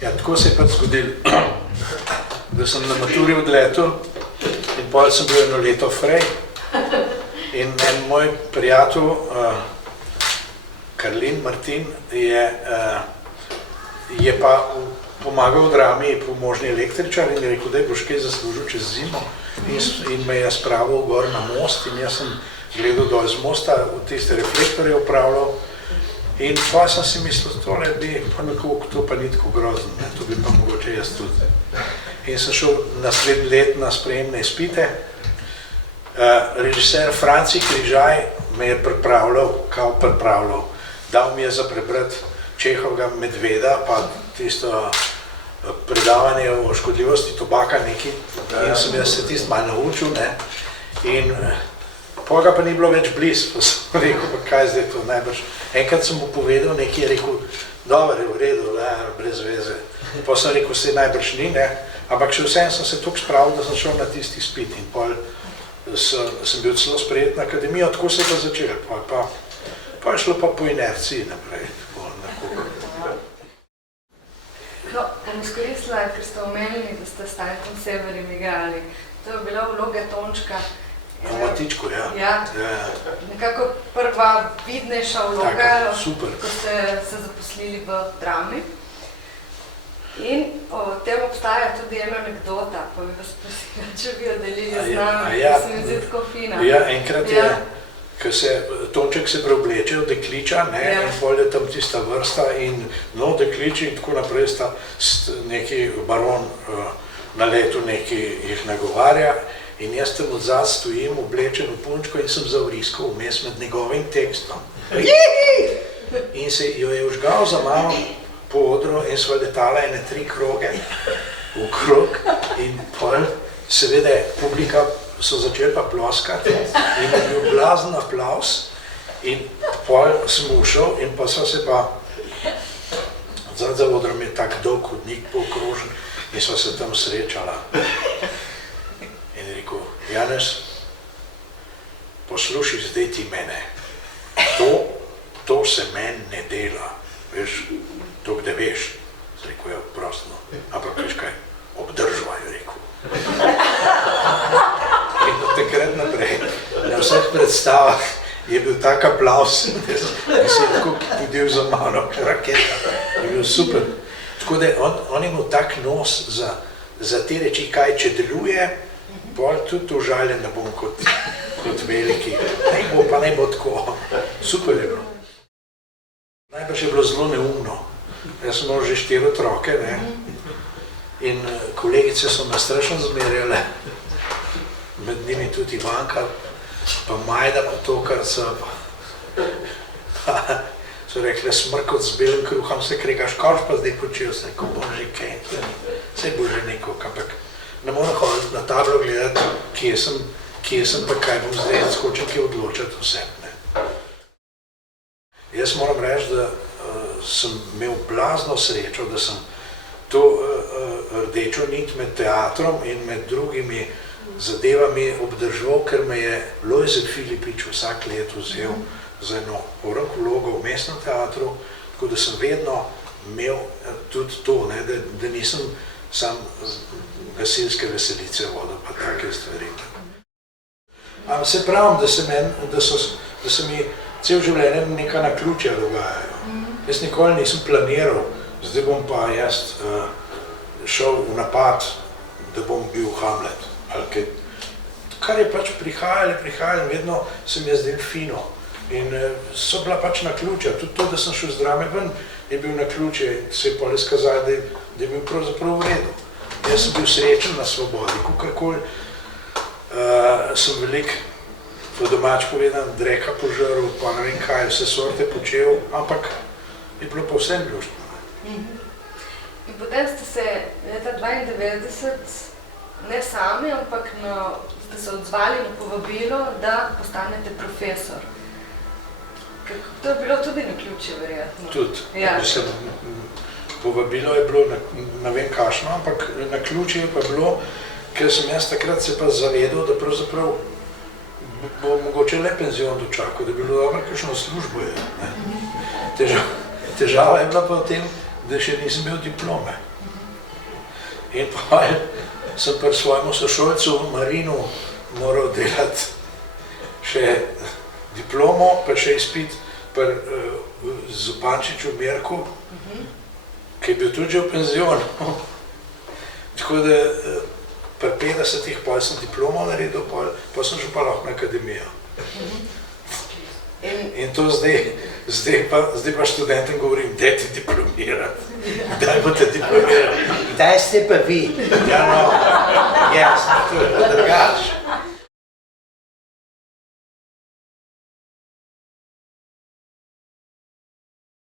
Ja, tako se je pač zgodilo, da sem na maturi odletel in potem sem bil eno leto frej in en moj prijatelj, Karlin Martin, je pa pomagal v drami pomožni električar in je rekel, da boš kaj zaslužil čez zimo in me je spravil gor na most in jaz sem gledal dol z mosta, v tiste reflektorje upravljal in pa sem si mislil, tole bi pa nekoliko, to pa ni tako grozno, to bi pa mogoče jaz tudi. In sem šel naslednji let na sprejemne izpite. Režiser Franci Križaj me je pripravljal, dal mi je za prebrati Čehovega Medveda, pa tisto predavanje o škodljivosti tobaka nekaj in sem jaz se tisto malo naučil, ne, in potem pa ni bilo več blizu, pa sem rekel, pa kaj zdaj to najbrž. Enkrat sem mu povedal, nekaj je rekel, dobro je v redu, brez veze. Pa sem rekel, se najbrž ni, ne, ampak še vsem sem se toliko spravil, da sem šel na tisti izpit in pol sem bil celo sprejet na akademijo, tako se je pa začelo, pa je šlo pa po inerciji naprej. No, bom izkoristila, ker ste omenili, da ste s Stankom Severjem igrali. To je bila vloga Tončka. Matičko, ja. Ja, nekako prva vidnejša vloga, ko ste se zaposlili v drami. In o tem obstaja tudi ena anekdota, pa bi vas prosila, če bi jo delili z nami, da se mi zdi tako fina. Ja, enkrat je, ko se Tonček se preobleče od dekliča, in pol je tam tista vrsta in no, dekliči in tako naprej sta neki baron na letu neki jih nagovarja in jaz tam odzad stojim oblečen v punčko in sem zavriskal vmes med njegovim tekstom. In se jo je užgal za mano po odru in sva letala ene 3 kroge v krog in pol seveda publika so začeli pa ploskati in je bil blazen aplavz in pol sem ušel in pa so se pa odzad za odrom je tak dolg hodnik pookrožen in sva se tam srečala. In je rekel, Janez, poslušaj zdaj ti mene, to se meni ne dela, veš, to kde veš, sem rekel, ja, prostno, ampak veš kaj, obdržva, je rekel. In od takrat naprej, na vseh predstavah je bil tak aplavz, da se je tako budil za mano, raketa, je bil super. Tako da on je imel tak nos za te reči, kaj če deluje, bolj tudi užaljen, da bom kot veliki. Naj bo, pa naj bo tako. Super je bilo. Najbrž je bilo zelo neumno. Jaz sem imel že 4 otroke, ne, in kolegice so me strašno zmerjale, med njimi tudi Ivanka, pa Majda, pa Tokarca, pa so rekli, smrkot z belim kruhom, se kregaš, koš pa zdaj počel, se rekel, bom že kaj, saj bo že neko, ampak ne moram hoditi na tablo gledati, kje sem pa kaj bom zdaj, skočil kaj odločati vse. Jaz moram reči, da sem imel blazno srečo, da sem to rdečo nit med teatrom in med drugimi zadevami obdržal, ker me je Lojze Filipič vsak let vzel za eno vlogo v mestnem teatru, tako da sem vedno imel tudi to, da nisem sam gasilske veselice vodil, pa take stvari. Ampak se pravim, da se mi cel življenje neka naključja dogajajo. Jaz nikoli nisem planiral, zdaj bom pa jaz šel v napad, da bom bil Hamlet. Kar je pač prihajalo, vedno se mi je zdelo fino. In so bila pač naključja, tudi to, da sem šel z drame ven, je bil naključje in se je pol izkazalo, da je bil pravzaprav v redu. Jaz sem bil srečen na svobodi, kakorkoli sem veliko, po domač povedan, dreka požrl, pa ne vem kaj, vse sorte počel, ampak je bilo pa vsem ljuštvo. In potem ste se leta 92 ne sami, ampak ste se odzvali na povabilo, da postanete profesor. To je bilo tudi naključje, verjetno. Tudi. Mislim, povabilo je bilo, ne vem kakšno, ampak naključje je pa bilo, ker sem jaz takrat se pa zavedal, da pravzaprav bo mogoče le penzion dočakal, da bi bilo dobro, kakšno službo je. Težava je bila pa v tem, da še nisem imel diplome. In pa sem pri svojemu sošolcu v Marinu moral delati še diplomo, pa še izpit pri Zupančiču Mirku, ki je bil tudi že v penzionu. Tako da pri 50-ih pa sem diplomo naredil, pa sem že pa lahko na akademijo. In to zdaj pa študentom govorim, dajte diplomirati. Kdaj boste diplomirali? Kdaj ste pa vi? Ja, no, jasno, to je drugače.